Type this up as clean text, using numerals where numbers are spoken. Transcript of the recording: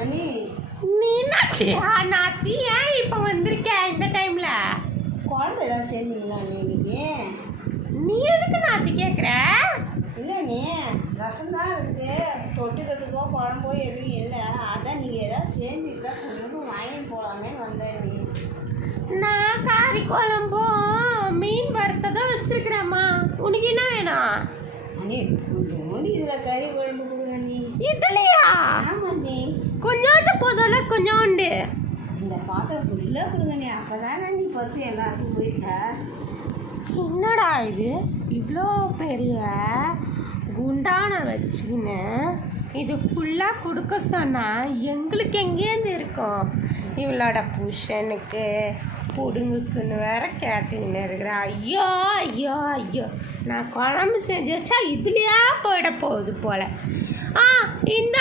அண்ணி நீ என்னாச்சு நாத்தி ஏன் இப்போ வந்திருக்க இந்த டைம்ல? குழம்பு ஏதாவது சேர்ந்தீங்களா அண்ணி இன்னைக்கு? நீ எதுக்கு நாத்தி கேட்குற? இல்லை அண்ணி, ரசம் தான் இருக்குது, தொட்டுக்கிறதுக்கோ குழம்போ எதுவும் இல்லை. அதான் நீங்கள் ஏதாவது சேர்ந்துருந்தா கொஞ்சம் வாங்கி போகலாமேன்னு வந்தேன் நீ. நான் கறி குழம்பும் மீன் வறுத்ததும் வச்சிருக்கிறேம்மா. உனக்கு என்ன வேணும்? அண்ணி கொஞ்சோண்டு இதில் கறி குழம்பு கொடுங்க அண்ணி. இதுலையா? ஆமாம் அண்ணி. கொஞ்சோண்டு போதும்ல, கொஞ்சோண்டு. இந்த பாத்திரம் ஃபுல்லாக கொடுங்க அண்ணி, அப்போ தானே நீ பற்றி எல்லாருக்கும் போயிட்டா. என்னடா இது இவ்வளோ பெரிய குண்டான வச்சுக்கின்னு இது ஃபுல்லாக கொடுக்க சொன்னால் எங்களுக்கு எங்கேருந்து இருக்கும்? இவளோட புருஷனுக்கு புடுங்குக்குன்னு வேற கேட்டுக்கின்னு இருக்கிற. ஐயோ ஐயோ ஐயோ, நான் குழம்பு செஞ்சு வச்சா இதுலையா போயிட போகுது போல். இந்த